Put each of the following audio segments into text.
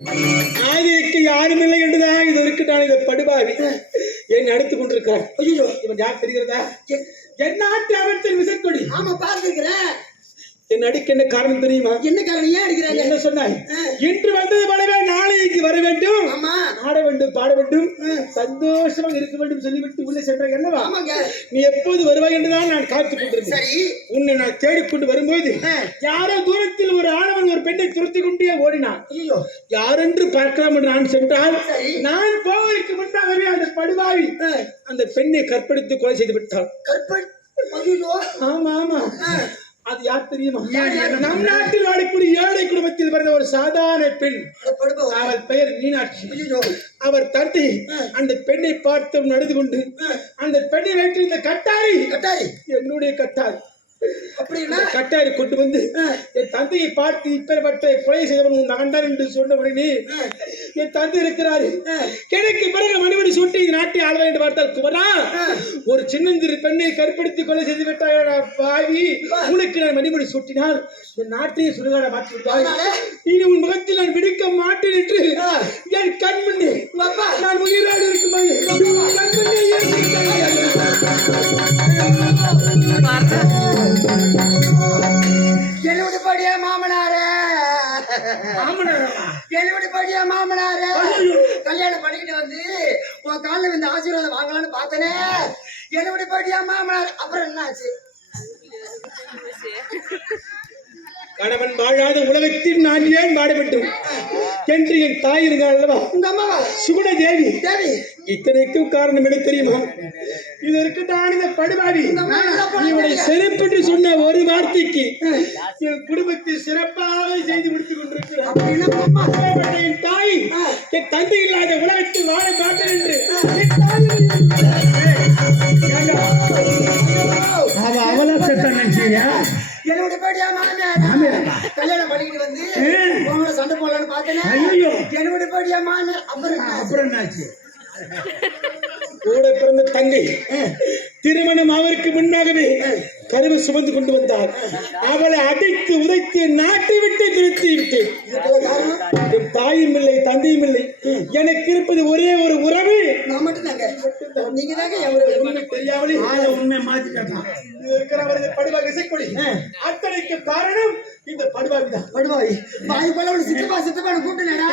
ஆதிக்கு யாரும் இல்லை என்றுதான் இது இருக்குட்டான் இதை படுபாவி. என் அடுத்து கொண்டிருக்கிறான் ஐயோ இவன் யார் தெரிகிறதா? என் நாட்டு அமைச்சர் விசக்கொடி. ஆமா பாருங்க. என் அடிக்க என்ன காரணம் தெரியுமா? என்ன காரணம்? ஏன் அடிக்கிறாங்க? என்ன சொன்னாய்? இன்று வந்தது போலவே நாளைக்கு வர வேண்டும். ஆமா. ஆட வேண்டும் பாட வேண்டும். சந்தோஷமாக இருக்க வேண்டும் சொல்லிவிட்டு உள்ளே சென்றாய் அல்லவா? நீ எப்போது வருவாய் என்றுதான் நான் காத்துக் கொண்டிருந்தேன். சரி. உன்னை நான் தேடிக்கொண்டு வரும்போது. யாரோ தூரத்தில் ஒரு ஆணவன் ஒரு பெண்ணை துரத்தி கொண்டே ஓடினான். ஐயோ யாரென்று பார்க்கலாம் என்று நான் சென்றால். நான் போவதற்கு முன்பாகவே அந்த படுவாவி அந்த பெண்ணை கற்பழித்து கொலை செய்து விட்டான். கற்பன் ஐயோ ஆமா ஆமா. அது யார் தெரியுமா? நம் நாட்டில் வாழக்கூடிய ஏழை குடும்பத்தில் பிறந்த ஒரு சாதாரண பெண். அவள் பெயர் மீனாட்சி. அவர் தந்தை அந்த பெண்ணை பார்த்து நடந்து கொண்டு அந்த பெண்ணை வைத்திருந்த கட்டாரி கட்டாரி. என்னுடைய கட்டாரி. அப்படின்னா கட்டாரி கொண்டு வந்து என் தந்தையை பார்த்து இப்பேற்பட்ட கொலை செய்தவன் உன் மகன்தான் என்று சொன்ன உடனே என் தந்தை இருக்கிறாரு. கிழக்கு பிறகு மணிமணி சுட்டி நாட்டை ஆள என்று பார்த்தால் குமரா ஒரு சின்னந்திரு பெண்ணை கற்படுத்தி கொலை செய்து விட்டாயடா பாவி? உனக்கு நான் மணிமணி சூட்டினால் என் நாட்டையே சுடுகாட மாற்றி விட்டாய்? இனி உன் முகத்தில் நான் விடுக்க மாட்டேன் என்று படியா மாமனாரே? எழுபது படியா மாமனாரே. கல்யாணம் பண்ணிக்கிட்டு வந்து உன் காலில் வந்து ஆசீர்வாதம் வாங்கலாம்னு பார்த்தனே. எழுபது படியா மாமனார். அப்புறம் என்னாச்சு? கணவன் வாழாத உலகத்தில் நான் ஏன் வாட வேண்டும்? என்று என் தாய் இருந்தாள் அல்லவா? உங்க அம்மாவா? சுகுண தேவி. தேவி. இத்தனைக்கும் காரணம் என்ன தெரியுமா? இது இருக்கட்டான் இந்த படுபாவி. இவனை செருப்பென்று சொன்ன ஒரு வார்த்தைக்கு குடும்பத்தை சிறப்பாக செய்து முடித்துக் கொண்டிருக்கிறார் என் தாய் என் தந்தை இல்லாத உலகத்தில் வாழ மாட்டேன் என்று. அவளா செத்த நினைச்சியா? எழுபது படியா மாமனார் கல்யாணம் பண்ணிக்கிட்டு வந்து சண்டை போடலாம்னு பார்த்தனே. ஐயோ எழுபது படியா மாமனார் அப்புறம்? அப்புறம் என்னாச்சு? கூட பிறந்த தங்கை திருமணம் அவருக்கு முன்னாகவே கருவை சுமந்து கொண்டு வந்தார் அவளை அடித்து உதைத்து நாட்டை விட்டு திருத்தி விட்டேன். என் தாயும் இல்லை தந்தையும் இல்லை. எனக்கு இருப்பது ஒரே ஒரு உறவு. தெரியாமலே உண்மை மாத்திட்டான் இது இருக்கிற அவரது படுவாக இசைக்கொடி அத்தனைக்கு காரணம் இந்த படுவாவி தான். படுவாய் போல ஒரு சித்தப்பா சித்தப்பான்னு கூப்பிட்டுனடா.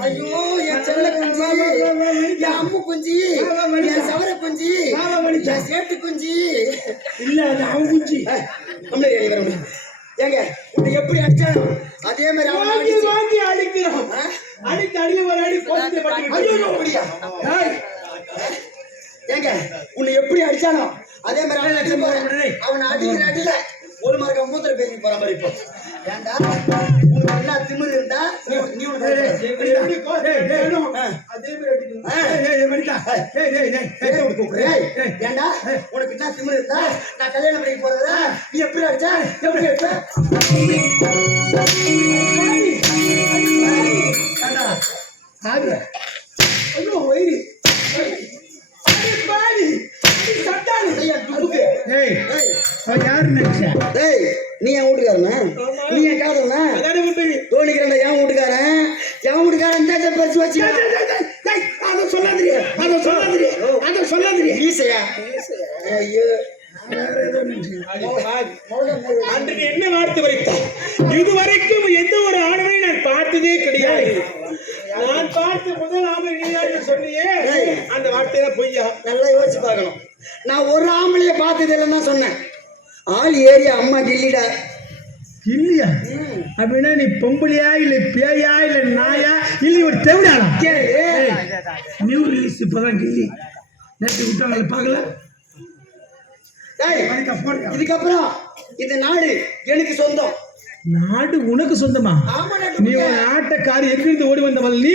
ஐயோ என் செல்ல குஞ்சி. என் அம்மு குஞ்சி. என் சவர குஞ்சி. என் சேட்டு குஞ்சி. இல்ல அது அவன் வரணும் ஏங்க உன்னை எப்படி அடிச்சானோ அதே மாதிரி அவன் வாங்கி அடிச்சு வாங்கி அடிக்கிறோம். அடித்து அடிய ஒரு அடி பட்டு. ஏங்க உன்னை எப்படி அடிச்சானோ அதே மாதிரி அவன் அடிக்கிற அடியில ஒரு மார்க்க மூத்திர பேசி போற மாதிரி இப்போ ஏன்டா உனக்கு என்ன திமிரு இருந்தா நீ நீ உனக்கு என்ன திமிரு இருந்தா நான் கல்யாணம் பண்ணி போறதா நீ எப்படி அடிச்சா எப்படி அடிச்ச ஏண்டா, ஆகு. ஐயோ வயிறு அடி பாவி அடி சட்டாளி ஐயா, துடுக்கு. ஏய், ஏய், அவன் யாரு நினைச்சா ஏய், நீ என் வீட்டுக்காரனா? நீ என் காதலனா? தோணிக்கிறேன் என் வீட்டுக்காரன். என் வீட்டுக்காரன் பரிசு வச்சு அதை சொல்லாதீங்க அதை சொல்லாதீங்க அதை சொல்லாதீங்க. ஈசையா ஐயோ. அன்று என்ன வார்த்தை வைத்தாய்? இதுவரைக்கும் எந்த ஒரு ஆணுமே நான் பார்த்ததே கிடையாது. நான் பார்த்த முதல் ஆமை நீதான் சொன்னியே? அந்த வார்த்தையில பொய்யா? நல்லா யோசிச்சு பார்க்கணும். நான் ஒரு ஆம்பளைய பார்த்தது இல்லைன்னு சொன்னேன். ஆள் ஏரியா அம்மா கில்லிடா இல்லையா? அப்படின்னா நீ பொம்பளையா இல்ல பேயா இல்ல நாயா? இல்ல ஒரு தெவிடாளா நியூ ரிலீஸ் இப்பதான் கில்லி நேற்று விட்டாங்களே பார்க்கல? இதுக்கப்புறம் இந்த நாடு எனக்கு சொந்தம். நாடு உனக்கு சொந்தமா? நீ நாட்டக்காரி எங்கிருந்து ஓடி வந்தவள் நீ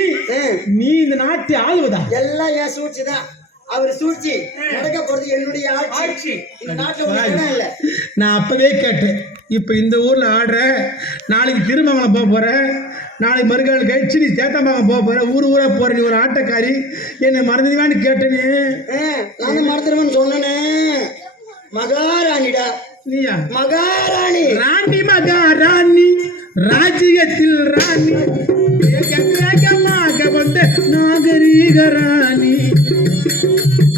நீ இந்த நாட்டை ஆளுவதா? எல்லாம் என் சூழ்ச்சி தான் அவர் சூழ்ச்சி நடக்க போறது என்னுடைய ஆட்சி. இந்த நாட்டுல இல்ல. நான் அப்பவே கேட்டேன். இப்போ இந்த ஊர்ல ஆடுற நாளைக்கு திருமங்கலம் போக போற நாளைக்கு மறுநாள் கழிச்சு நீ சேத்தம்பாக்கம் போக போற ஊர் ஊரா போற நீ ஒரு ஆட்டக்காரி. என்னை மறந்துடுவான்னு கேட்டேனே. ஆ, நானும் மறந்துடுவேன்னு சொன்னனே. மகாராணிடா. நீயா? மகாராணி. ராணி மகா ராணி. ராஜ்யத்தில் ராணி வேக thank you